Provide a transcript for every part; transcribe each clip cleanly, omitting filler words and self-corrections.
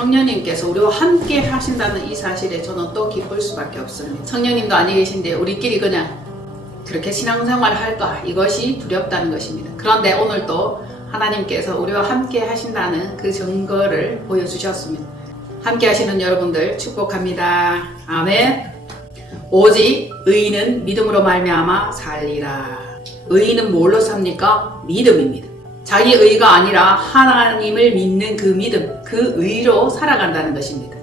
성령님께서 우리와 함께 하신다는 이 사실에 저는 또 기쁠 수밖에 없습니다. 성령님도 아니 계신데 우리끼리 그냥 그렇게 신앙생활 할까? 이것이 두렵다는 것입니다. 그런데 오늘 또 하나님께서 우리와 함께 하신다는 그 증거를 보여주셨습니다. 함께 하시는 여러분들 축복합니다. 아멘. 오직 의인은 믿음으로 말미암아 살리라. 의인은 뭘로 삽니까? 믿음입니다. 자기 의가 아니라 하나님을 믿는 그 믿음, 그 의로 살아간다는 것입니다.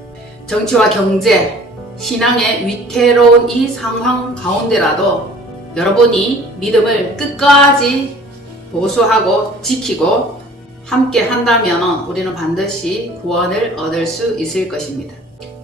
정치와 경제, 신앙의 위태로운 이 상황 가운데라도 여러분이 믿음을 끝까지 보수하고 지키고 함께 한다면 우리는 반드시 구원을 얻을 수 있을 것입니다.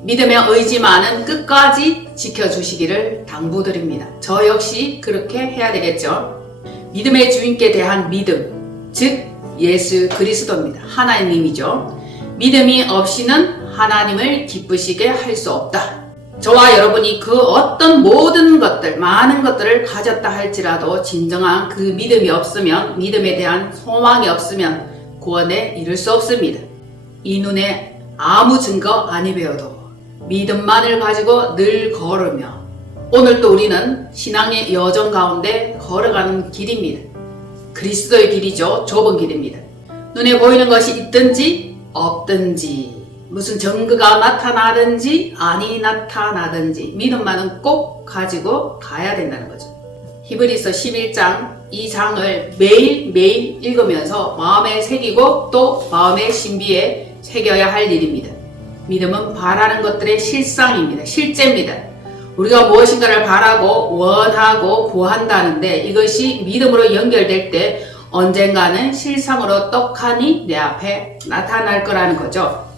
믿음의 의지만은 끝까지 지켜주시기를 당부드립니다. 저 역시 그렇게 해야 되겠죠. 믿음의 주인께 대한 믿음, 즉 예수 그리스도입니다. 하나님이죠. 믿음이 없이는 하나님을 기쁘시게 할 수 없다. 저와 여러분이 그 어떤 모든 것들, 많은 것들을 가졌다 할지라도 진정한 그 믿음이 없으면, 믿음에 대한 소망이 없으면 구원에 이를 수 없습니다. 이 눈에 아무 증거 아니 배워도 믿음만을 가지고 늘 걸으며, 오늘 또 우리는 신앙의 여정 가운데 걸어가는 길입니다. 그리스도의 길이죠. 좁은 길입니다. 눈에 보이는 것이 있든지 없든지, 무슨 증거가 나타나든지 아니 나타나든지 믿음만은 꼭 가지고 가야 된다는 거죠. 히브리서 11장 이 장을 매일매일 읽으면서 마음에 새기고 또 마음의 신비에 새겨야 할 일입니다. 믿음은 바라는 것들의 실상입니다. 실제입니다. 우리가 무엇인가를 바라고 원하고 구한다는데 이것이 믿음으로 연결될 때 언젠가는 실상으로 떡하니 내 앞에 나타날 거라는 거죠.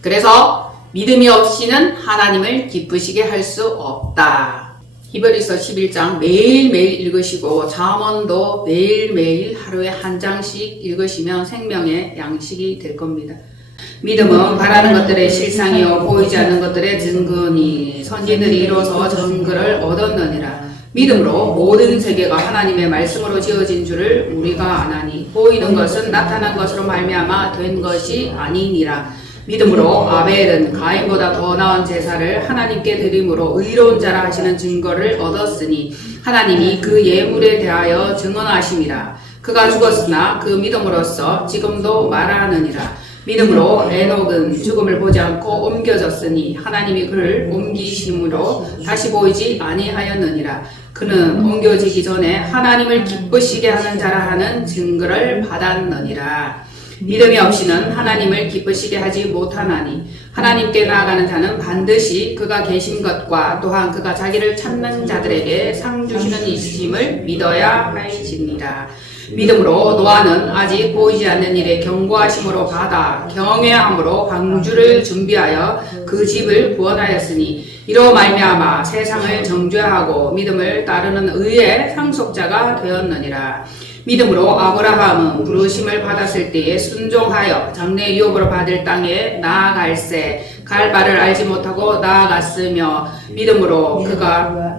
그래서 믿음이 없이는 하나님을 기쁘시게 할 수 없다. 히브리서 11장 매일매일 읽으시고 잠언도 매일매일 하루에 한 장씩 읽으시면 생명의 양식이 될 겁니다. 믿음은 바라는 것들의 실상이요 보이지 않는 것들의 증거니 선지들이 이뤄서 증거를 얻었느니라. 믿음으로 모든 세계가 하나님의 말씀으로 지어진 줄을 우리가 아나니 보이는 것은 나타난 것으로 말미암아 된 것이 아니니라. 믿음으로 아벨은 가인보다 더 나은 제사를 하나님께 드림으로 의로운 자라 하시는 증거를 얻었으니 하나님이 그 예물에 대하여 증언하심이라. 그가 죽었으나 그 믿음으로써 지금도 말하느니라. 믿음으로 에녹은 죽음을 보지 않고 옮겨졌으니 하나님이 그를 옮기심으로 다시 보이지 아니하였느니라. 그는 옮겨지기 전에 하나님을 기쁘시게 하는 자라 하는 증거를 받았느니라. 믿음이 없이는 하나님을 기쁘시게 하지 못하나니 하나님께 나아가는 자는 반드시 그가 계신 것과 또한 그가 자기를 찾는 자들에게 상 주시는 이심을 믿어야 할지니라. 믿음으로 노아는 아직 보이지 않는 일에 경고하심으로 받아 경외함으로 방주를 준비하여 그 집을 구원하였으니 이로 말미암아 세상을 정죄하고 믿음을 따르는 의의 상속자가 되었느니라. 믿음으로 아브라함은 부르심을 받았을 때에 순종하여 장래 유업으로 받을 땅에 나아갈새 갈 바를 알지 못하고 나아갔으며 믿음으로 그가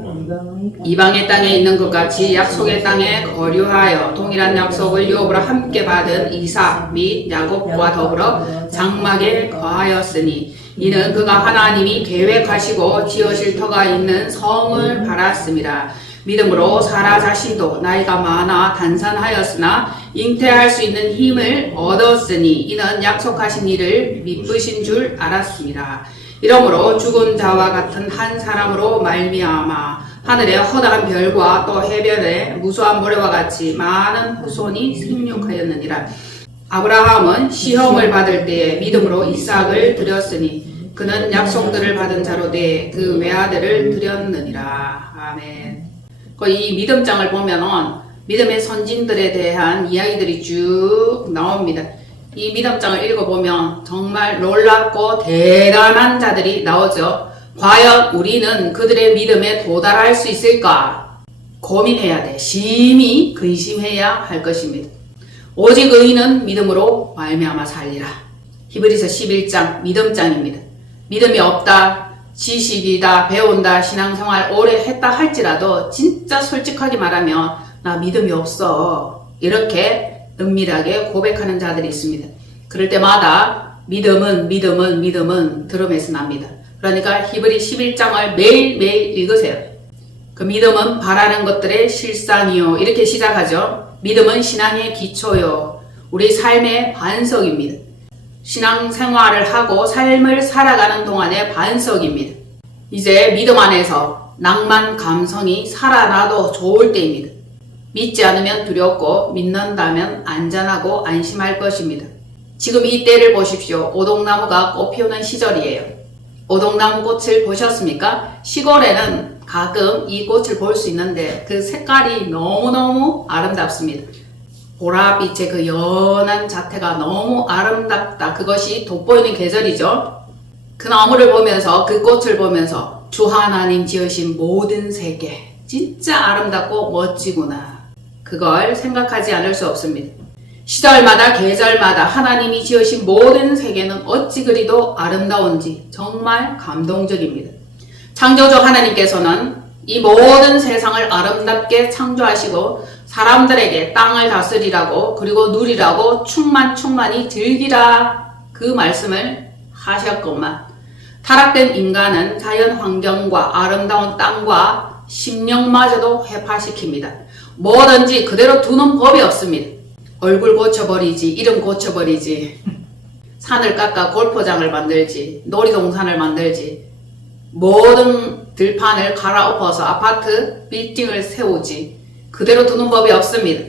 이방의 땅에 있는 것 같이 약속의 땅에 거류하여 동일한 약속을 유업으로 함께 받은 이삭 및 야곱과 더불어 장막에 거하였으니 이는 그가 하나님이 계획하시고 지으실 터가 있는 성을 바랐습니다. 믿음으로 사라 자신도 나이가 많아 단산하였으나 잉태할 수 있는 힘을 얻었으니 이는 약속하신 일을 미쁘신 줄 알았습니다. 이러므로 죽은 자와 같은 한 사람으로 말미암아 하늘의 허다한 별과 또 해변의 무수한 모래와 같이 많은 후손이 생육하였느니라. 아브라함은 시험을 받을 때에 믿음으로 이삭을 드렸으니 그는 약속들을 받은 자로 돼 그 외아들을 드렸느니라. 아멘. 이 믿음장을 보면은 믿음의 선진들에 대한 이야기들이 쭉 나옵니다. 이 믿음장을 읽어보면 정말 놀랍고 대단한 자들이 나오죠. 과연 우리는 그들의 믿음에 도달할 수 있을까? 고민해야 돼. 심히 근심해야 할 것입니다. 오직 의인은 믿음으로 말미암아 살리라. 히브리서 11장 믿음장입니다. 믿음이 없다, 지식이다, 배운다, 신앙생활 오래 했다 할지라도 진짜 솔직하게 말하면 나 믿음이 없어 이렇게 은밀하게 고백하는 자들이 있습니다. 그럴 때마다 믿음은 들음에서 납니다. 그러니까 히브리 11장을 매일매일 읽으세요. 그 믿음은 바라는 것들의 실상이요. 이렇게 시작하죠. 믿음은 신앙의 기초요. 우리 삶의 반석입니다. 신앙생활을 하고 삶을 살아가는 동안의 반석입니다. 이제 믿음 안에서 낭만 감성이 살아나도 좋을 때입니다. 믿지 않으면 두렵고 믿는다면 안전하고 안심할 것입니다. 지금 이 때를 보십시오. 오동나무가 꽃 피우는 시절이에요. 오동나무 꽃을 보셨습니까? 시골에는 가끔 이 꽃을 볼 수 있는데 그 색깔이 너무너무 아름답습니다. 보랏빛의 그 연한 자태가 너무 아름답다. 그것이 돋보이는 계절이죠. 그 나무를 보면서 그 꽃을 보면서 주 하나님 지으신 모든 세계 진짜 아름답고 멋지구나. 그걸 생각하지 않을 수 없습니다. 시절마다 계절마다 하나님이 지으신 모든 세계는 어찌 그리도 아름다운지 정말 감동적입니다. 창조주 하나님께서는 이 모든 세상을 아름답게 창조하시고 사람들에게 땅을 다스리라고 그리고 누리라고 충만히 즐기라 그 말씀을 하셨건만 타락된 인간은 자연 환경과 아름다운 땅과 심령마저도 회파시킵니다. 뭐든지 그대로 두는 법이 없습니다. 얼굴 고쳐버리지, 이름 고쳐버리지, 산을 깎아 골프장을 만들지, 놀이동산을 만들지, 모든 들판을 갈아엎어서 아파트 빌딩을 세우지, 그대로 두는 법이 없습니다.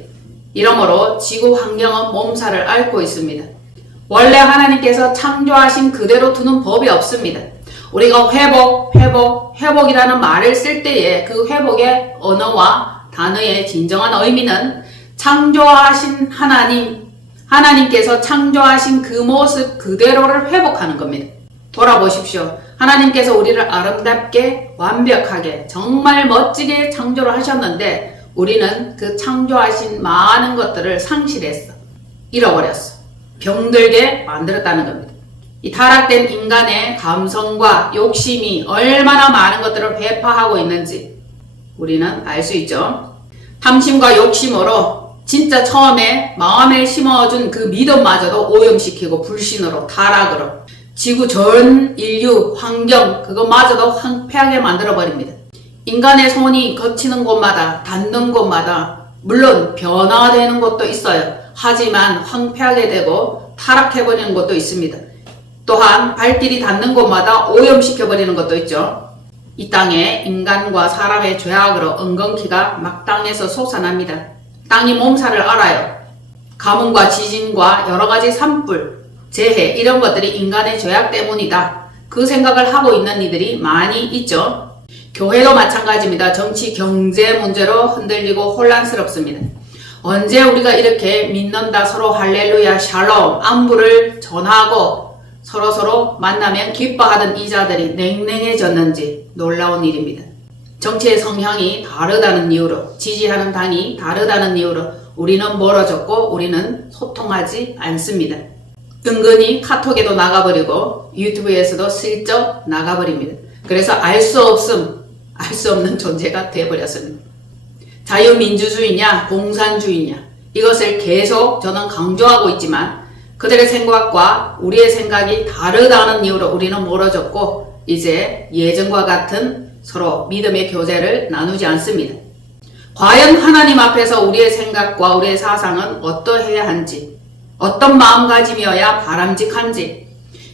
이러므로 지구 환경은 몸살을 앓고 있습니다. 원래 하나님께서 창조하신 그대로 두는 법이 없습니다. 우리가 회복이라는 말을 쓸 때에 그 회복의 언어와 단어의 진정한 의미는 창조하신 하나님께서 창조하신 그 모습 그대로를 회복하는 겁니다. 돌아보십시오. 하나님께서 우리를 아름답게 완벽하게 정말 멋지게 창조를 하셨는데 우리는 그 창조하신 많은 것들을 상실했어. 잃어버렸어. 병들게 만들었다는 겁니다. 이 타락된 인간의 감성과 욕심이 얼마나 많은 것들을 회파하고 있는지 우리는 알 수 있죠. 탐심과 욕심으로 진짜 처음에 마음에 심어준 그 믿음마저도 오염시키고 불신으로 타락으로 지구 전 인류 환경 그것마저도 황폐하게 만들어버립니다. 인간의 손이 거치는 곳마다 닿는 곳마다 물론 변화되는 것도 있어요. 하지만 황폐하게 되고 타락해버리는 것도 있습니다. 또한 발길이 닿는 곳마다 오염시켜버리는 것도 있죠. 이 땅에 인간과 사람의 죄악으로 은근키가 막 땅에서 솟아납니다. 땅이 몸살을 앓아요. 가뭄과 지진과 여러가지 산불, 재해 이런 것들이 인간의 죄악 때문이다. 그 생각을 하고 있는 이들이 많이 있죠. 교회도 마찬가지입니다. 정치, 경제 문제로 흔들리고 혼란스럽습니다. 언제 우리가 이렇게 믿는다 서로 할렐루야 샬롬 안부를 전하고 서로 만나면 기뻐하던 이자들이 냉랭해졌는지 놀라운 일입니다. 정치의 성향이 다르다는 이유로 지지하는 당이 다르다는 이유로 우리는 멀어졌고 우리는 소통하지 않습니다. 은근히 카톡에도 나가버리고 유튜브에서도 슬쩍 나가버립니다. 그래서 알 수 없는 존재가 되어버렸습니다. 자유민주주의냐 공산주의냐 이것을 계속 저는 강조하고 있지만 그들의 생각과 우리의 생각이 다르다는 이유로 우리는 멀어졌고 이제 예전과 같은 서로 믿음의 교제를 나누지 않습니다. 과연 하나님 앞에서 우리의 생각과 우리의 사상은 어떠해야 한지 어떤 마음가짐이어야 바람직한지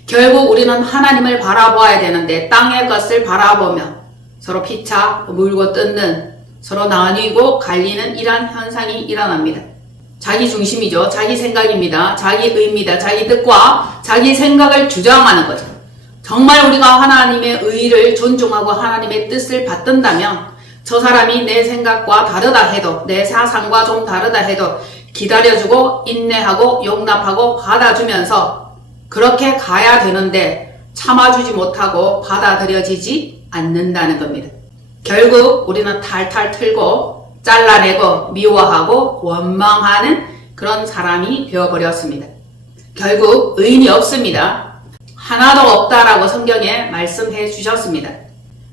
결국 우리는 하나님을 바라보아야 되는데 땅의 것을 바라보며 서로 피차 물고 뜯는 서로 나뉘고 갈리는 이러한 현상이 일어납니다. 자기 중심이죠. 자기 생각입니다. 자기 의입니다. 자기 뜻과 자기 생각을 주장하는 거죠. 정말 우리가 하나님의 의를 존중하고 하나님의 뜻을 받든다면 저 사람이 내 생각과 다르다 해도 내 사상과 좀 다르다 해도 기다려주고 인내하고 용납하고 받아주면서 그렇게 가야 되는데 참아주지 못하고 받아들여지지 않는다는 겁니다. 결국 우리는 탈탈 틀고 잘라내고 미워하고 원망하는 그런 사람이 되어버렸습니다. 결국 의인이 없습니다. 하나도 없다라고 성경에 말씀해 주셨습니다.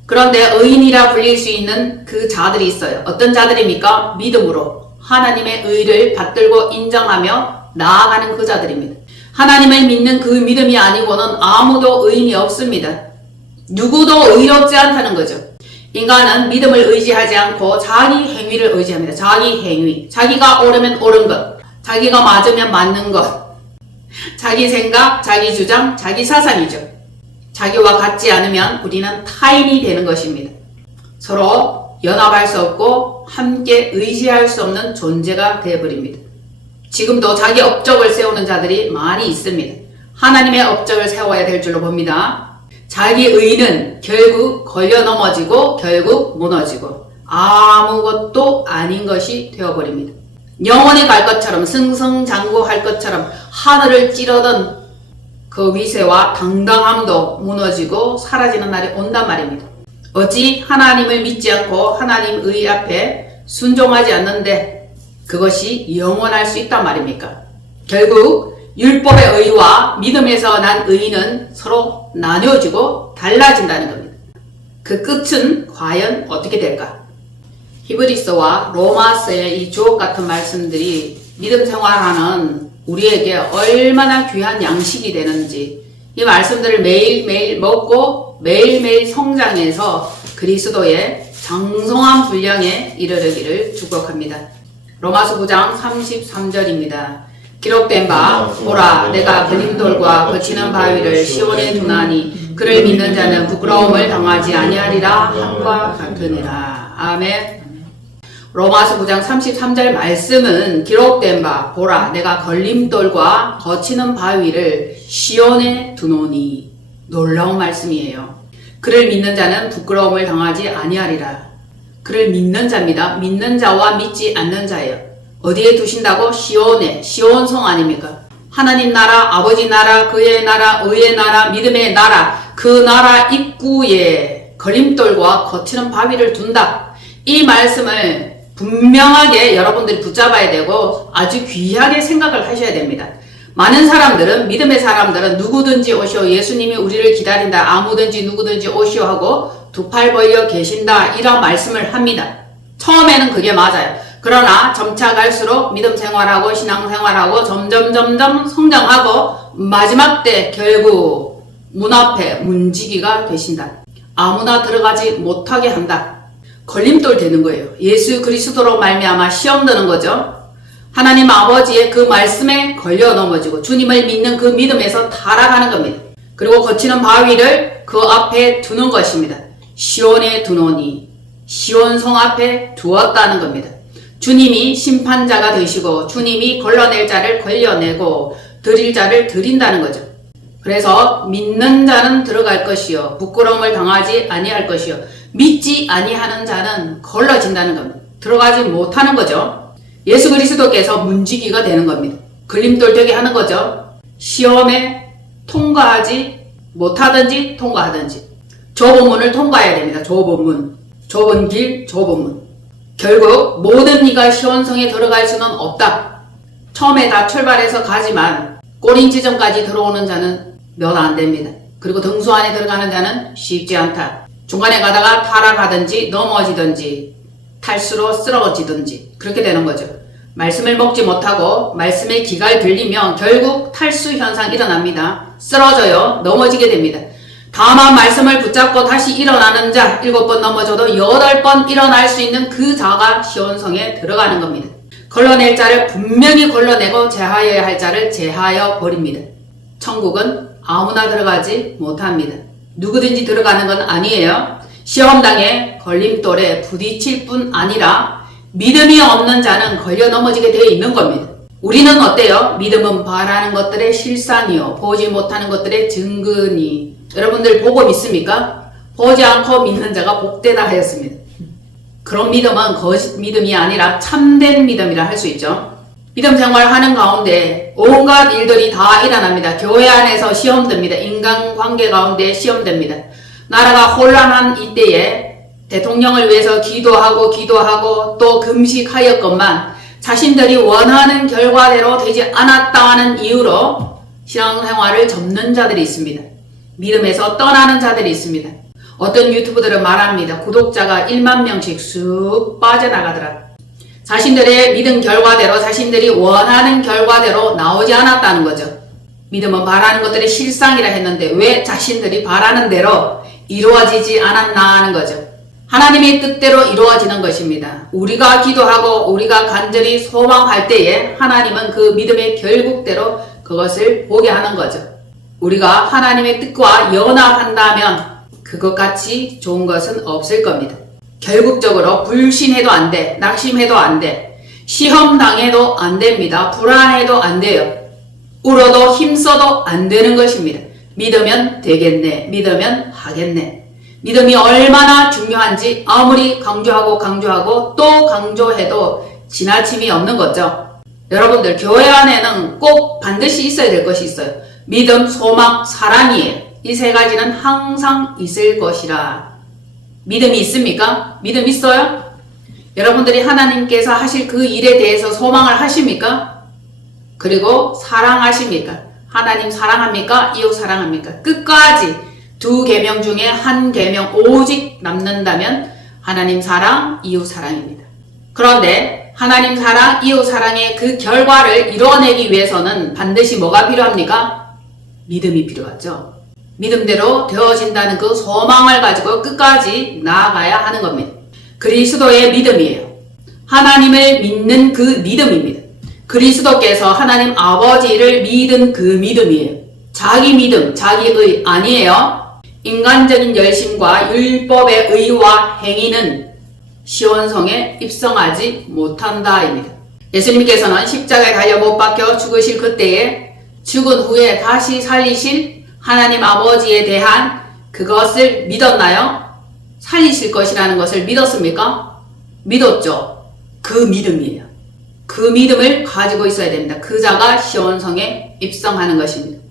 그런데 의인이라 불릴 수 있는 그 자들이 있어요. 어떤 자들입니까? 믿음으로 하나님의 의를 받들고 인정하며 나아가는 그 자들입니다. 하나님을 믿는 그 믿음이 아니고는 아무도 의인이 없습니다. 누구도 의롭지 않다는 거죠. 인간은 믿음을 의지하지 않고 자기 행위를 의지합니다. 자기 행위. 자기가 옳으면 옳은 것. 자기가 맞으면 맞는 것. 자기 생각, 자기 주장, 자기 사상이죠. 자기와 같지 않으면 우리는 타인이 되는 것입니다. 서로 연합할 수 없고 함께 의지할 수 없는 존재가 되어버립니다. 지금도 자기 업적을 세우는 자들이 많이 있습니다. 하나님의 업적을 세워야 될 줄로 봅니다. 자기 의는 결국 걸려 넘어지고 결국 무너지고 아무것도 아닌 것이 되어버립니다. 영원히 갈 것처럼 승승장구할 것처럼 하늘을 찌르던 그 위세와 당당함도 무너지고 사라지는 날이 온단 말입니다. 어찌 하나님을 믿지 않고 하나님 의 앞에 순종하지 않는데 그것이 영원할 수 있단 말입니까? 결국 율법의 의와 믿음에서 난 의는 서로 나뉘어지고 달라진다는 겁니다. 그 끝은 과연 어떻게 될까? 히브리서와 로마서의 이 주옥 같은 말씀들이 믿음 생활하는 우리에게 얼마나 귀한 양식이 되는지 이 말씀들을 매일매일 먹고 매일매일 성장해서 그리스도의 장성한 분량에 이르르기를 축복합니다. 로마서 9장 33절입니다. 기록된 바 보라 내가 걸림돌과 거치는 바위를 시온에 두나니 그를 믿는 자는 부끄러움을 당하지 아니하리라 함과 같으니라. 아멘. 로마서 9장 33절 말씀은 기록된 바 보라 내가 걸림돌과 거치는 바위를 시온에 두노니 놀라운 말씀이에요. 그를 믿는 자는 부끄러움을 당하지 아니하리라. 그를 믿는 자입니다. 믿는 자와 믿지 않는 자예요. 어디에 두신다고? 시온에. 시온성 아닙니까? 하나님 나라, 아버지 나라, 그의 나라, 의의 나라, 믿음의 나라, 그 나라 입구에 걸림돌과 거치는 바위를 둔다. 이 말씀을 분명하게 여러분들이 붙잡아야 되고 아주 귀하게 생각을 하셔야 됩니다. 많은 사람들은, 믿음의 사람들은 누구든지 오시오, 예수님이 우리를 기다린다, 아무든지 누구든지 오시오 하고 두 팔 벌려 계신다, 이런 말씀을 합니다. 처음에는 그게 맞아요. 그러나 점차 갈수록 믿음 생활하고 신앙 생활하고 점점 성장하고 마지막 때 결국 문 앞에 문지기가 되신다. 아무나 들어가지 못하게 한다. 걸림돌 되는 거예요. 예수 그리스도로 말미암아 시험 드는 거죠. 하나님 아버지의 그 말씀에 걸려 넘어지고 주님을 믿는 그 믿음에서 타락하는 겁니다. 그리고 거치는 바위를 그 앞에 두는 것입니다. 시온에 두노니 시온성 앞에 두었다는 겁니다. 주님이 심판자가 되시고 주님이 걸러낼 자를 걸려내고 드릴 자를 드린다는 거죠. 그래서 믿는 자는 들어갈 것이요 부끄러움을 당하지 아니할 것이요 믿지 아니하는 자는 걸러진다는 겁니다. 들어가지 못하는 거죠. 예수 그리스도께서 문지기가 되는 겁니다. 걸림돌 되게 하는 거죠. 시험에 통과하지 못하든지 통과하든지 좁은 문을 통과해야 됩니다. 좁은 문, 좁은 길, 좁은 문. 결국 모든 이가 시온성에 들어갈 수는 없다. 처음에 다 출발해서 가지만 꼬린 지점까지 들어오는 자는 몇 안 됩니다. 그리고 등수 안에 들어가는 자는 쉽지 않다. 중간에 가다가 타락하든지 넘어지든지 탈수로 쓰러지든지 그렇게 되는 거죠. 말씀을 먹지 못하고 말씀의 기가 들리면 결국 탈수 현상 일어납니다. 쓰러져요. 넘어지게 됩니다. 다만 말씀을 붙잡고 다시 일어나는 자 7번 넘어져도 8번 일어날 수 있는 그 자가 시온성에 들어가는 겁니다. 걸러낼 자를 분명히 걸러내고 제하여야 할 자를 제하여 버립니다. 천국은 아무나 들어가지 못합니다. 누구든지 들어가는 건 아니에요. 시험당에 걸림돌에 부딪힐 뿐 아니라 믿음이 없는 자는 걸려 넘어지게 되어 있는 겁니다. 우리는 어때요? 믿음은 바라는 것들의 실상이요 보지 못하는 것들의 증거니. 여러분들 보고 믿습니까? 보지 않고 믿는 자가 복되다 하였습니다. 그런 믿음은 거짓 믿음이 아니라 참된 믿음이라 할 수 있죠. 믿음 생활하는 가운데 온갖 일들이 다 일어납니다. 교회 안에서 시험됩니다. 인간관계 가운데 시험됩니다. 나라가 혼란한 이때에 대통령을 위해서 기도하고 또 금식하였건만 자신들이 원하는 결과대로 되지 않았다는 이유로 신앙생활을 접는 자들이 있습니다. 믿음에서 떠나는 자들이 있습니다. 어떤 유튜브들은 말합니다. 구독자가 1만 명씩 쑥 빠져나가더라. 자신들의 믿음 결과대로 자신들이 원하는 결과대로 나오지 않았다는 거죠. 믿음은 바라는 것들의 실상이라 했는데 왜 자신들이 바라는 대로 이루어지지 않았나 하는 거죠. 하나님의 뜻대로 이루어지는 것입니다. 우리가 기도하고 우리가 간절히 소망할 때에 하나님은 그 믿음의 결국대로 그것을 보게 하는 거죠. 우리가 하나님의 뜻과 연합한다면 그것같이 좋은 것은 없을 겁니다. 결국적으로 불신해도 안 돼, 낙심해도 안 돼, 시험 당해도 안 됩니다. 불안해도 안 돼요. 울어도 힘써도 안 되는 것입니다. 믿으면 되겠네, 믿으면 하겠네. 믿음이 얼마나 중요한지 아무리 강조하고 또 강조해도 지나침이 없는 거죠. 여러분들 교회 안에는 꼭 반드시 있어야 될 것이 있어요. 믿음, 소망, 사랑이에요. 이 세 가지는 항상 있을 것이라. 믿음이 있습니까? 믿음 있어요? 여러분들이 하나님께서 하실 그 일에 대해서 소망을 하십니까? 그리고 사랑하십니까? 하나님 사랑합니까? 이웃 사랑합니까? 끝까지 두 계명 중에 한 계명 오직 남는다면 하나님 사랑, 이웃 사랑입니다. 그런데 하나님 사랑, 이웃 사랑의 그 결과를 이뤄내기 위해서는 반드시 뭐가 필요합니까? 믿음이 필요하죠. 믿음대로 되어진다는 그 소망을 가지고 끝까지 나아가야 하는 겁니다. 그리스도의 믿음이에요. 하나님을 믿는 그 믿음입니다. 그리스도께서 하나님 아버지를 믿은 그 믿음이에요. 자기 믿음, 자기의 아니에요. 인간적인 열심과 율법의 의와 행위는 시온성에 입성하지 못한다입니다. 예수님께서는 십자가에 달려 못 박혀 죽으실 그때에 죽은 후에 다시 살리실 하나님 아버지에 대한 그것을 믿었나요? 살리실 것이라는 것을 믿었습니까? 믿었죠. 그 믿음이에요. 그 믿음을 가지고 있어야 됩니다. 그 자가 시온성에 입성하는 것입니다.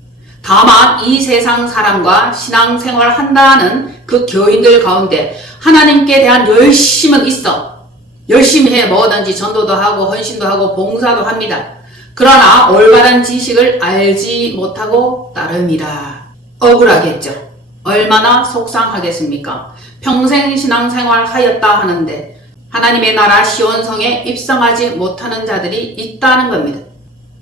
다만 이 세상 사람과 신앙생활 한다는 그 교인들 가운데 하나님께 대한 열심은 있어. 열심히 해. 뭐든지 전도도 하고 헌신도 하고 봉사도 합니다. 그러나 올바른 지식을 알지 못하고 따릅니다. 억울하겠죠. 얼마나 속상하겠습니까? 평생 신앙생활 하였다 하는데 하나님의 나라 시온성에 입성하지 못하는 자들이 있다는 겁니다.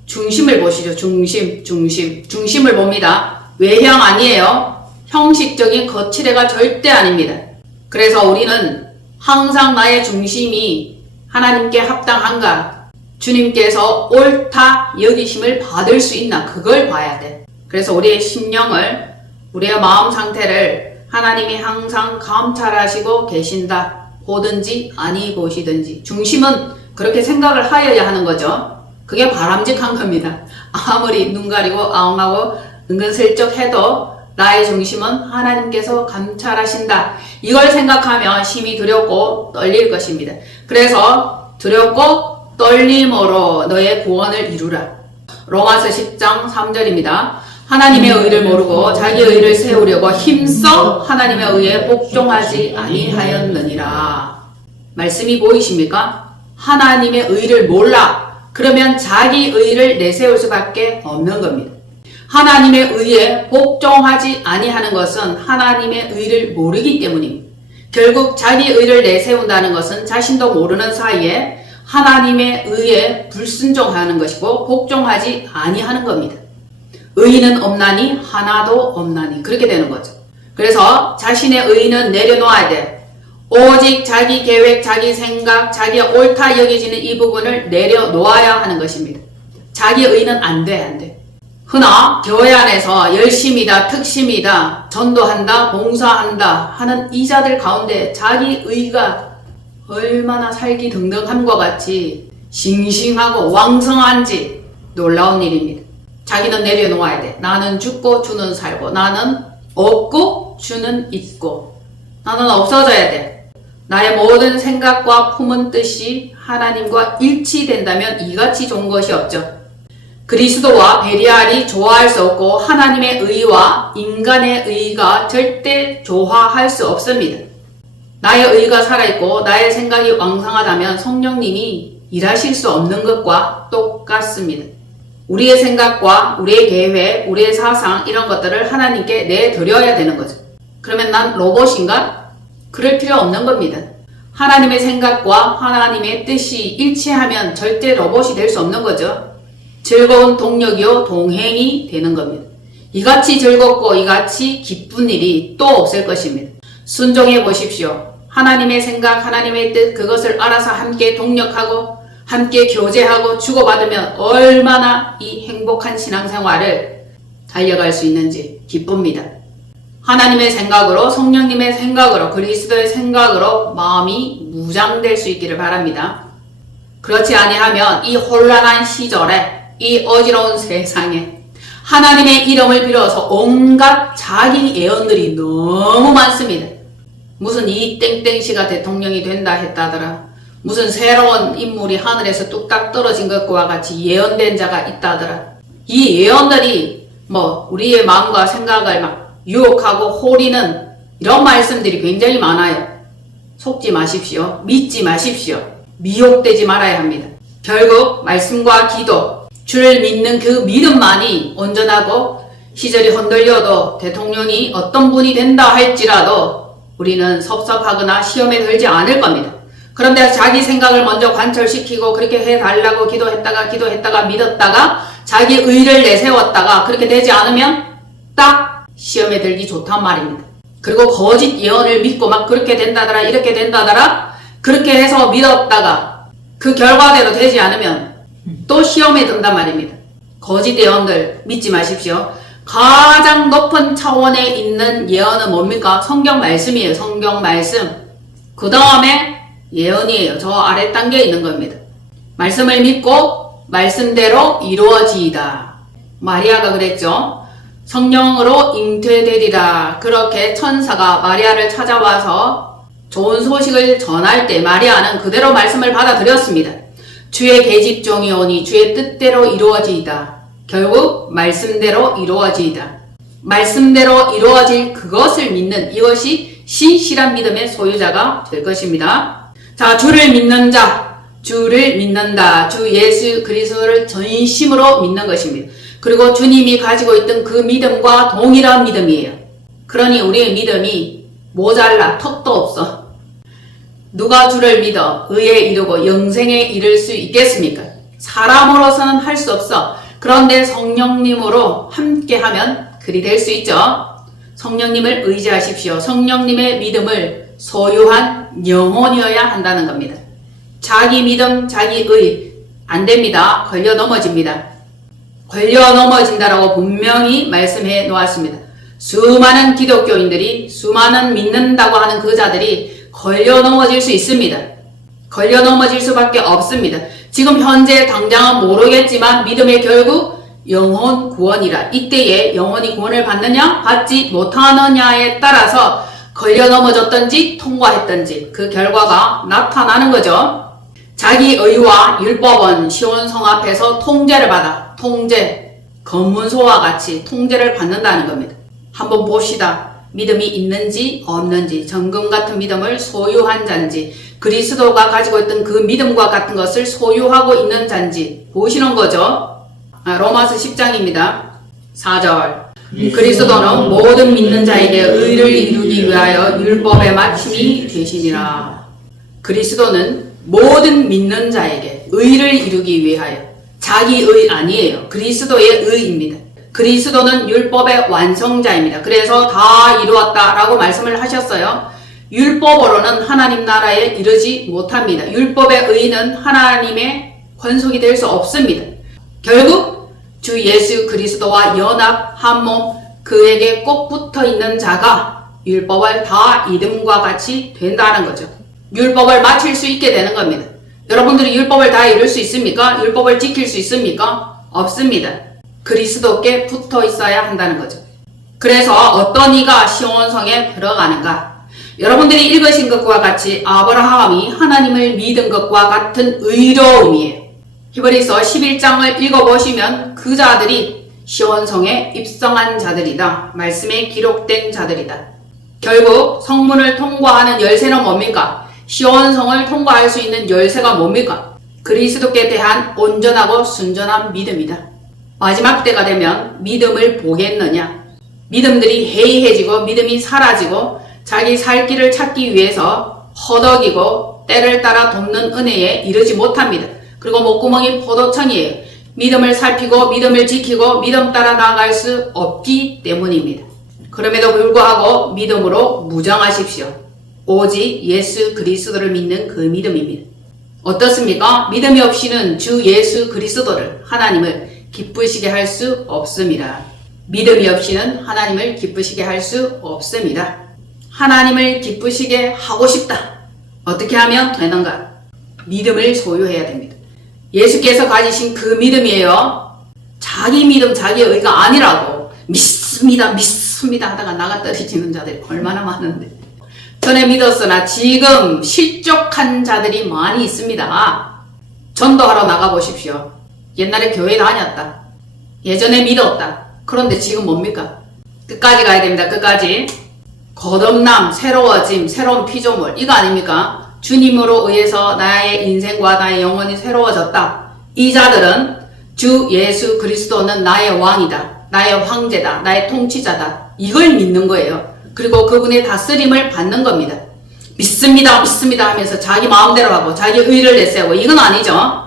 중심을 보시죠. 중심을 봅니다. 외형 아니에요. 형식적인 거칠애가 절대 아닙니다. 그래서 우리는 항상 나의 중심이 하나님께 합당한가, 주님께서 옳다 여기심을 받을 수 있나, 그걸 봐야 돼. 그래서 우리의 심령을, 우리의 마음 상태를 하나님이 항상 감찰하시고 계신다. 보든지 아니 보시든지. 중심은 그렇게 생각을 하여야 하는 거죠. 그게 바람직한 겁니다. 아무리 눈 가리고 아웅하고 은근슬쩍 해도 나의 중심은 하나님께서 감찰하신다. 이걸 생각하면 심히 두렵고 떨릴 것입니다. 그래서 두렵고 떨림으로 너의 구원을 이루라. 로마서 10장 3절입니다. 하나님의 의를 모르고 자기 의를 세우려고 힘써 하나님의 의에 복종하지 아니하였느니라. 말씀이 보이십니까? 하나님의 의를 몰라. 그러면 자기 의를 내세울 수밖에 없는 겁니다. 하나님의 의에 복종하지 아니하는 것은 하나님의 의를 모르기 때문입니다. 결국 자기 의를 내세운다는 것은 자신도 모르는 사이에 하나님의 의에 불순종하는 것이고 복종하지 아니하는 겁니다. 의는 없나니 하나도 없나니 그렇게 되는 거죠. 그래서 자신의 의는 내려놓아야 돼. 오직 자기 계획, 자기 생각, 자기가 옳다 여겨지는 이 부분을 내려놓아야 하는 것입니다. 자기 의는 안 돼. 흔히 교회 안에서 열심이다, 특심이다, 전도한다, 봉사한다 하는 이자들 가운데 자기 의가 얼마나 살기등등함과 같이 싱싱하고 왕성한지 놀라운 일입니다. 자기는 내려놓아야 돼. 나는 죽고 주는 살고, 나는 없고 주는 있고, 나는 없어져야 돼. 나의 모든 생각과 품은 뜻이 하나님과 일치된다면 이같이 좋은 것이 없죠. 그리스도와 베리알이 조화할 수 없고 하나님의 의와 인간의 의가 절대 조화할 수 없습니다. 나의 의가 살아있고 나의 생각이 왕성하다면 성령님이 일하실 수 없는 것과 똑같습니다. 우리의 생각과 우리의 계획, 우리의 사상 이런 것들을 하나님께 내드려야 되는 거죠. 그러면 난 로봇인가? 그럴 필요 없는 겁니다. 하나님의 생각과 하나님의 뜻이 일치하면 절대 로봇이 될 수 없는 거죠. 즐거운 동력이요 동행이 되는 겁니다. 이같이 즐겁고 이같이 기쁜 일이 또 없을 것입니다. 순종해 보십시오. 하나님의 생각, 하나님의 뜻, 그것을 알아서 함께 동력하고 함께 교제하고 주고받으면 얼마나 이 행복한 신앙생활을 달려갈 수 있는지 기쁩니다. 하나님의 생각으로, 성령님의 생각으로, 그리스도의 생각으로 마음이 무장될 수 있기를 바랍니다. 그렇지 아니하면 이 혼란한 시절에, 이 어지러운 세상에 하나님의 이름을 빌어서 온갖 자기 예언들이 너무 많습니다. 무슨 이 땡땡씨가 대통령이 된다 했다더라. 무슨 새로운 인물이 하늘에서 뚝딱 떨어진 것과 같이 예언된 자가 있다더라. 이 예언들이 우리의 마음과 생각을 막 유혹하고 호리는 이런 말씀들이 굉장히 많아요. 속지 마십시오. 믿지 마십시오. 미혹되지 말아야 합니다. 결국 말씀과 기도, 주를 믿는 그 믿음만이 온전하고 시절이 흔들려도 대통령이 어떤 분이 된다 할지라도 우리는 섭섭하거나 시험에 들지 않을 겁니다. 그런데 자기 생각을 먼저 관철시키고 그렇게 해달라고 기도했다가 믿었다가 자기 의를 내세웠다가 그렇게 되지 않으면 딱 시험에 들기 좋단 말입니다. 그리고 거짓 예언을 믿고 막 그렇게 된다더라 이렇게 된다더라 그렇게 해서 믿었다가 그 결과대로 되지 않으면 또 시험에 든단 말입니다. 거짓 예언들 믿지 마십시오. 가장 높은 차원에 있는 예언은 뭡니까? 성경 말씀이에요. 성경 말씀. 그 다음에 예언이에요. 저 아래 단계에 있는 겁니다. 말씀을 믿고 말씀대로 이루어지이다. 마리아가 그랬죠. 성령으로 잉태되리라. 그렇게 천사가 마리아를 찾아와서 좋은 소식을 전할 때 마리아는 그대로 말씀을 받아들였습니다. 주의 계집종이 오니 주의 뜻대로 이루어지이다. 결국 말씀대로 이루어지이다. 말씀대로 이루어질 그것을 믿는 이것이 신실한 믿음의 소유자가 될 것입니다. 자, 주를 믿는 자, 주를 믿는다. 주 예수 그리스도를 전심으로 믿는 것입니다. 그리고 주님이 가지고 있던 그 믿음과 동일한 믿음이에요. 그러니 우리의 믿음이 모자라 턱도 없어. 누가 주를 믿어 의에 이르고 영생에 이를 수 있겠습니까? 사람으로서는 할 수 없어. 그런데 성령님으로 함께하면 그리 될 수 있죠. 성령님을 의지하십시오. 성령님의 믿음을 소유한 영혼이어야 한다는 겁니다. 자기 믿음, 자기 의 안 됩니다. 걸려 넘어집니다. 걸려 넘어진다라고 분명히 말씀해 놓았습니다. 수많은 기독교인들이, 수많은 믿는다고 하는 그 자들이 걸려 넘어질 수 있습니다. 걸려 넘어질 수밖에 없습니다. 지금 현재 당장은 모르겠지만 믿음의 결국 영혼 구원이라. 이때에 영혼이 구원을 받느냐 받지 못하느냐에 따라서 걸려 넘어졌던지 통과했던지 그 결과가 나타나는 거죠. 자기 의와 율법은 시온성 앞에서 통제를 받아 검문소와 같이 통제를 받는다는 겁니다. 한번 봅시다. 믿음이 있는지 없는지, 정금 같은 믿음을 소유한 자인지, 그리스도가 가지고 있던 그 믿음과 같은 것을 소유하고 있는 자인지 보시는 거죠. 로마서 10장입니다. 4절. 그리스도는 모든 믿는 자에게 의를 이루기 위하여 율법의 마침이 되시니라. 그리스도는 모든 믿는 자에게 의를 이루기 위하여, 자기 의 아니에요. 그리스도의 의입니다. 그리스도는 율법의 완성자입니다. 그래서 다 이루었다라고 말씀을 하셨어요. 율법으로는 하나님 나라에 이르지 못합니다. 율법의 의는 하나님의 권속이 될 수 없습니다. 결국 주 예수 그리스도와 연합 한 몸, 그에게 꼭 붙어 있는 자가 율법을 다 이름과 같이 된다는 거죠. 율법을 마칠 수 있게 되는 겁니다. 여러분들이 율법을 다 이룰 수 있습니까? 율법을 지킬 수 있습니까? 없습니다. 그리스도께 붙어 있어야 한다는 거죠. 그래서 어떤 이가 시온성에 들어가는가? 여러분들이 읽으신 것과 같이 아브라함이 하나님을 믿은 것과 같은 의로움이에요. 히브리서 11장을 읽어보시면 그 자들이 시온성에 입성한 자들이다. 말씀에 기록된 자들이다. 결국 성문을 통과하는 열쇠는 뭡니까? 시온성을 통과할 수 있는 열쇠가 뭡니까? 그리스도께 대한 온전하고 순전한 믿음이다. 마지막 때가 되면 믿음을 보겠느냐? 믿음들이 해이해지고 믿음이 사라지고 자기 살 길을 찾기 위해서 허덕이고 때를 따라 돕는 은혜에 이르지 못합니다. 그리고 목구멍이 포도청이에요. 믿음을 살피고 믿음을 지키고 믿음 따라 나아갈 수 없기 때문입니다. 그럼에도 불구하고 믿음으로 무장하십시오. 오직 예수 그리스도를 믿는 그 믿음입니다. 어떻습니까? 믿음이 없이는 주 예수 그리스도를 하나님을 기쁘시게 할 수 없습니다. 믿음이 없이는 하나님을 기쁘시게 할 수 없습니다. 하나님을 기쁘시게 하고 싶다. 어떻게 하면 되는가? 믿음을 소유해야 됩니다. 예수께서 가지신 그 믿음이에요. 자기 믿음, 자기 의가 아니라고 믿습니다, 믿습니다 하다가 나가 떨어지는 자들이 얼마나 많은데. 전에 믿었으나 지금 실족한 자들이 많이 있습니다. 전도하러 나가보십시오. 옛날에 교회 다녔다. 예전에 믿었다. 그런데 지금 뭡니까? 끝까지 가야 됩니다. 끝까지. 거듭남, 새로워짐, 새로운 피조물 이거 아닙니까? 주님으로 의해서 나의 인생과 나의 영혼이 새로워졌다. 이 자들은 주 예수 그리스도는 나의 왕이다. 나의 황제다. 나의 통치자다. 이걸 믿는 거예요. 그리고 그분의 다스림을 받는 겁니다. 믿습니다, 믿습니다 하면서 자기 마음대로 하고 자기 의를 내세우고 이건 아니죠.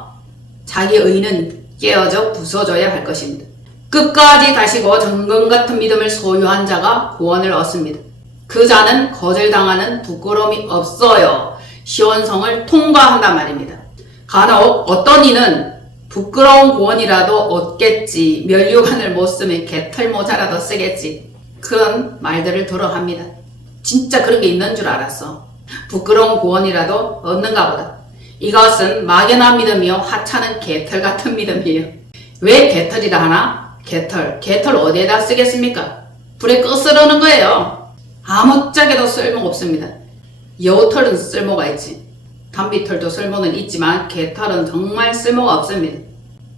자기 의는 깨어져 부서져야 할 것입니다. 끝까지 가시고 정금 같은 믿음을 소유한 자가 구원을 얻습니다. 그 자는 거절당하는 부끄러움이 없어요. 시온성을 통과한단 말입니다. 간혹 어떤 이는 부끄러운 구원이라도 얻겠지, 면류관을 못 쓰면 개털모자라도 쓰겠지, 그런 말들을 들어 합니다. 진짜 그런 게 있는 줄 알았어. 부끄러운 구원이라도 얻는가 보다. 이것은 막연한 믿음이요 하찮은 개털 같은 믿음이에요. 왜 개털이라 하나? 개털 어디에다 쓰겠습니까? 불에 끄스르는 거예요. 아무짝에도 쓸모가 없습니다. 여우털은 쓸모가 있지. 담비털도 쓸모는 있지만 개털은 정말 쓸모가 없습니다.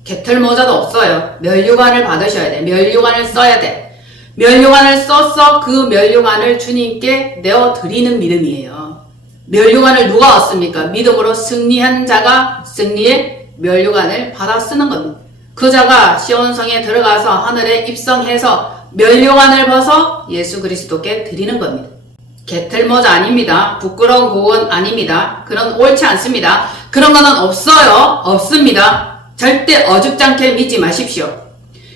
개털 모자도 없어요. 면류관을 받으셔야 돼. 면류관을 써야 돼. 면류관을 써서 그 면류관을 주님께 내어드리는 믿음이에요. 면류관을 누가 얻습니까? 믿음으로 승리한 자가 승리의 면류관을 받아 쓰는 겁니다. 그 자가 시온성에 들어가서 하늘에 입성해서 면류관을 벗어 예수 그리스도께 드리는 겁니다. 개털모자 아닙니다. 부끄러운 구원 아닙니다. 그런 옳지 않습니다. 그런 거는 없어요. 없습니다. 절대 어줍지 않게 믿지 마십시오.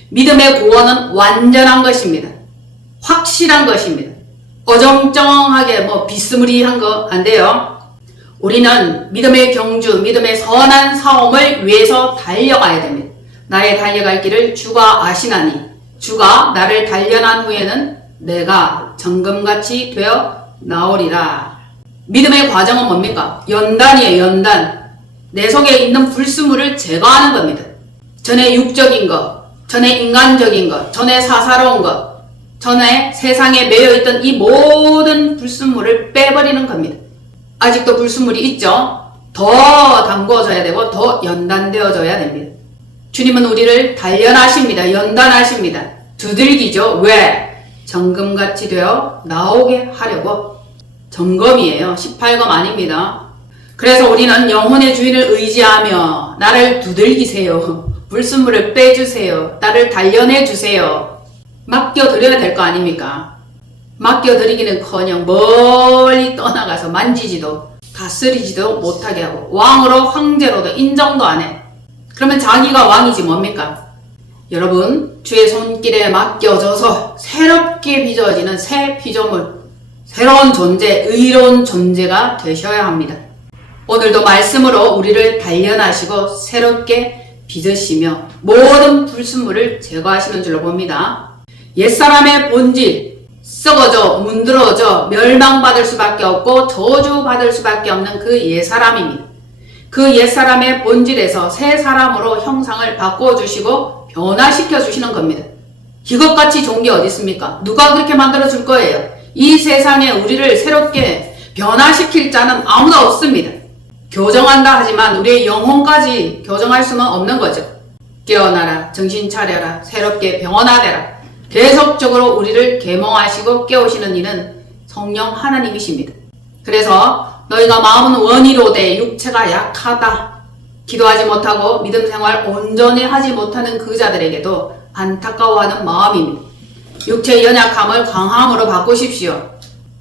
믿음의 구원은 완전한 것입니다. 확실한 것입니다. 어정쩡하게 비스무리한 거 안 돼요. 우리는 믿음의 경주, 믿음의 선한 싸움을 위해서 달려가야 됩니다. 나의 달려갈 길을 주가 아시나니 주가 나를 단련한 후에는 내가 정금같이 되어 나오리라. 믿음의 과정은 뭡니까? 연단이에요. 연단. 내 속에 있는 불순물을 제거하는 겁니다. 전에 육적인 것, 전에 인간적인 것, 전에 사사로운 것, 전에 세상에 매여있던 이 모든 불순물을 빼버리는 겁니다. 아직도 불순물이 있죠? 더 담궈져야 되고 더 연단되어져야 됩니다. 주님은 우리를 단련하십니다. 연단하십니다. 두들기죠. 왜? 정금같이 되어 나오게 하려고. 점검이에요. 18검 아닙니다. 그래서 우리는 영혼의 주인을 의지하며 나를 두들기세요. 불순물을 빼주세요. 나를 단련해 주세요. 맡겨드려야 될 거 아닙니까? 맡겨드리기는커녕 멀리 떠나가서 만지지도 다스리지도 못하게 하고 왕으로 황제로도 인정도 안 해. 그러면 자기가 왕이지 뭡니까? 여러분, 주의 손길에 맡겨져서 새롭게 빚어지는 새 피조물, 새로운 존재, 의로운 존재가 되셔야 합니다. 오늘도 말씀으로 우리를 단련하시고 새롭게 빚으시며 모든 불순물을 제거하시는 줄로 봅니다. 옛사람의 본질, 썩어져 문드러져 멸망받을 수밖에 없고 저주받을 수밖에 없는 그 옛사람입니다. 그 옛사람의 본질에서 새 사람으로 형상을 바꿔주시고 변화시켜 주시는 겁니다. 이것같이 좋은 게 어디 있습니까? 누가 그렇게 만들어 줄 거예요? 이 세상에 우리를 새롭게 변화시킬 자는 아무도 없습니다. 교정한다 하지만 우리의 영혼까지 교정할 수는 없는 거죠. 깨어나라, 정신 차려라, 새롭게 변화되라. 계속적으로 우리를 계몽하시고 깨우시는 이는 성령 하나님이십니다. 그래서 너희가 마음은 원이로되 육체가 약하다. 기도하지 못하고 믿음 생활 온전히 하지 못하는 그 자들에게도 안타까워하는 마음입니다. 육체의 연약함을 강함으로 바꾸십시오.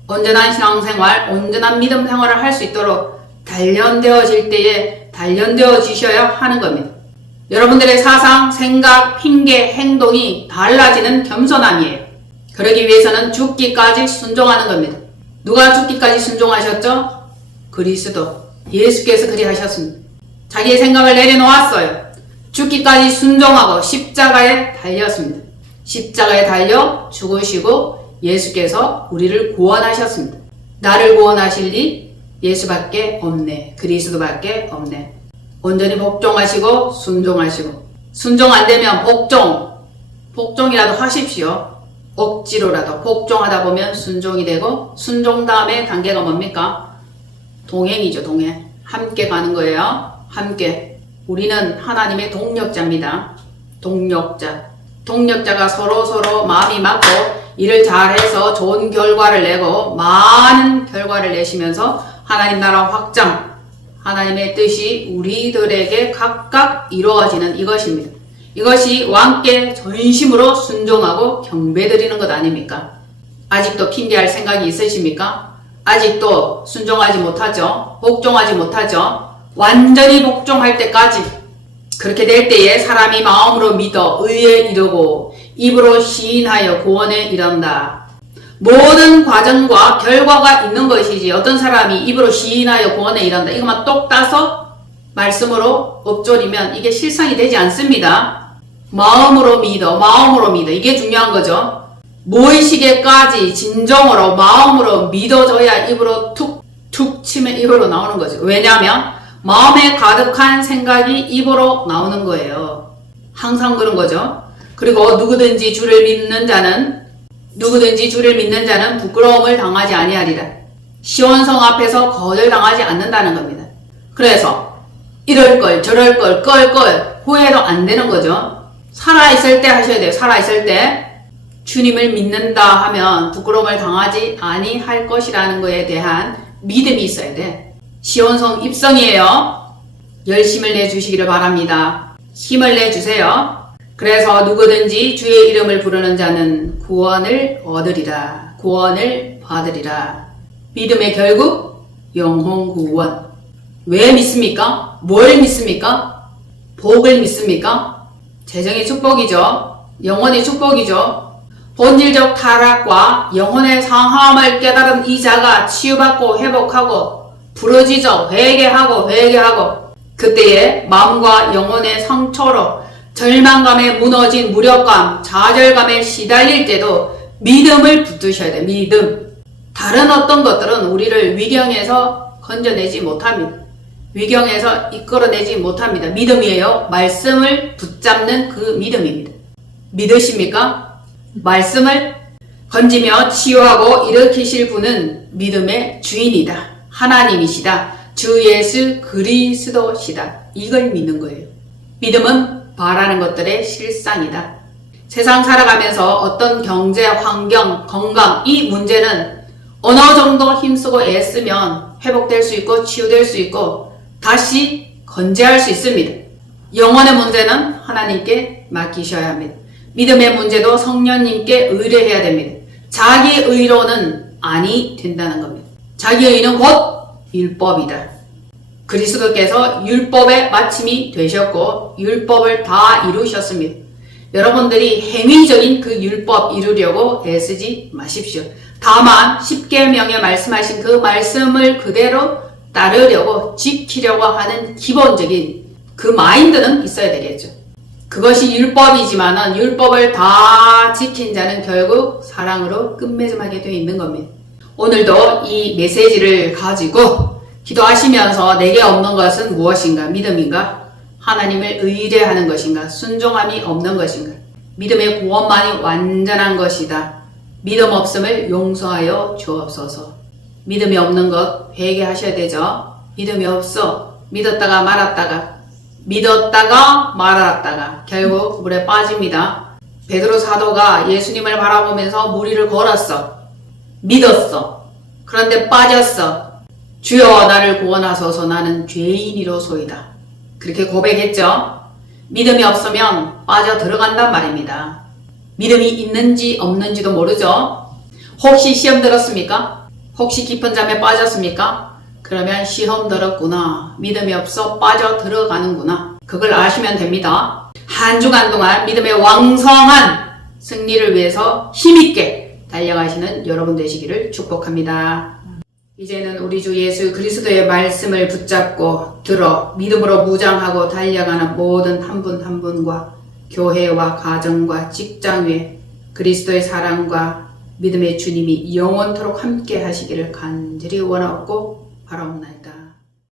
온전한 신앙생활, 온전한 믿음 생활을 할 수 있도록 단련되어질 때에 단련되어지셔야 하는 겁니다. 여러분들의 사상, 생각, 핑계, 행동이 달라지는 겸손함이에요. 그러기 위해서는 죽기까지 순종하는 겁니다. 누가 죽기까지 순종하셨죠? 그리스도, 예수께서 그리하셨습니다. 자기의 생각을 내려놓았어요. 죽기까지 순종하고 십자가에 달렸습니다. 십자가에 달려 죽으시고 예수께서 우리를 구원하셨습니다. 나를 구원하실 리 예수밖에 없네. 그리스도밖에 없네. 온전히 복종하시고 순종하시고, 순종 안 되면 복종이라도 하십시오. 억지로라도 복종하다 보면 순종이 되고, 순종 다음에 단계가 뭡니까? 동행이죠. 동행. 함께 가는 거예요. 함께. 우리는 하나님의 동력자입니다. 동력자가 서로 마음이 맞고 일을 잘해서 좋은 결과를 내고 많은 결과를 내시면서 하나님 나라 확장, 하나님의 뜻이 우리들에게 각각 이루어지는 이것입니다. 이것이 왕께 전심으로 순종하고 경배드리는 것 아닙니까? 아직도 핑계할 생각이 있으십니까? 아직도 순종하지 못하죠? 복종하지 못하죠? 완전히 복종할 때까지, 그렇게 될 때에 사람이 마음으로 믿어 의에 이르고 입으로 시인하여 구원에 이른다. 모든 과정과 결과가 있는 것이지, 어떤 사람이 입으로 시인하여 구원에 이른다, 이것만 똑 따서 말씀으로 엎조리면 이게 실상이 되지 않습니다. 마음으로 믿어 이게 중요한 거죠. 무의식에까지 진정으로 마음으로 믿어져야 입으로 툭 치면 입으로 나오는 거죠. 왜냐하면 마음에 가득한 생각이 입으로 나오는 거예요. 항상 그런 거죠. 그리고 누구든지 주를 믿는 자는 부끄러움을 당하지 아니하리라. 시온성 앞에서 거절당하지 않는다는 겁니다. 그래서 이럴 걸 저럴 걸 끌 걸 후회도 안 되는 거죠. 살아있을 때 하셔야 돼요. 살아있을 때 주님을 믿는다 하면 부끄러움을 당하지 아니할 것이라는 것에 대한 믿음이 있어야 돼. 시온성 입성이에요. 열심을 내주시기를 바랍니다. 힘을 내주세요. 그래서 누구든지 주의 이름을 부르는 자는 구원을 얻으리라. 구원을 받으리라. 믿음의 결국 영혼 구원. 왜 믿습니까? 뭘 믿습니까? 복을 믿습니까? 재정의 축복이죠. 영혼의 축복이죠. 본질적 타락과 영혼의 상함을 깨달은 이 자가 치유받고 회복하고 부러지죠. 회개하고 그때에 마음과 영혼의 상처로 절망감에 무너진 무력감, 좌절감에 시달릴 때도 믿음을 붙드셔야 돼요. 믿음. 다른 어떤 것들은 우리를 위경에서 건져내지 못합니다. 위경에서 이끌어내지 못합니다. 믿음이에요. 말씀을 붙잡는 그 믿음입니다. 믿으십니까? 말씀을 건지며 치유하고 일으키실 분은 믿음의 주인이다. 하나님이시다. 주 예수 그리스도시다. 이걸 믿는 거예요. 믿음은 바라는 것들의 실상이다. 세상 살아가면서 어떤 경제, 환경, 건강, 이 문제는 어느 정도 힘쓰고 애쓰면 회복될 수 있고 치유될 수 있고 다시 건재할 수 있습니다. 영혼의 문제는 하나님께 맡기셔야 합니다. 믿음의 문제도 성령님께 의뢰해야 됩니다. 자기 의로는 아니 된다는 겁니다. 자기 의는 곧 율법이다. 그리스도께서 율법의 마침이 되셨고 율법을 다 이루셨습니다. 여러분들이 행위적인 그 율법 이루려고 애쓰지 마십시오. 다만 십계명에 말씀하신 그 말씀을 그대로 따르려고 지키려고 하는 기본적인 그 마인드는 있어야 되겠죠. 그것이 율법이지만은 율법을 다 지킨 자는 결국 사랑으로 끝맺음하게 되어 있는 겁니다. 오늘도 이 메시지를 가지고 기도하시면서 내게 없는 것은 무엇인가? 믿음인가? 하나님을 의뢰하는 것인가? 순종함이 없는 것인가? 믿음의 구원만이 완전한 것이다. 믿음 없음을 용서하여 주옵소서. 믿음이 없는 것 회개하셔야 되죠. 믿음이 없어. 믿었다가 말았다가 결국 물에 빠집니다. 베드로 사도가 예수님을 바라보면서 물 위를 걸었어. 믿었어. 그런데 빠졌어. 주여 나를 구원하소서 나는 죄인이로소이다. 그렇게 고백했죠. 믿음이 없으면 빠져 들어간단 말입니다. 믿음이 있는지 없는지도 모르죠. 혹시 시험 들었습니까? 혹시 깊은 잠에 빠졌습니까? 그러면 시험 들었구나. 믿음이 없어 빠져 들어가는구나. 그걸 아시면 됩니다. 한 주간 동안 믿음의 왕성한 승리를 위해서 힘있게 달려가시는 여러분 되시기를 축복합니다. 이제는 우리 주 예수 그리스도의 말씀을 붙잡고 들어 믿음으로 무장하고 달려가는 모든 한 분 한 분과 교회와 가정과 직장 위에 그리스도의 사랑과 믿음의 주님이 영원토록 함께 하시기를 간절히 원하고 바라옵나이다.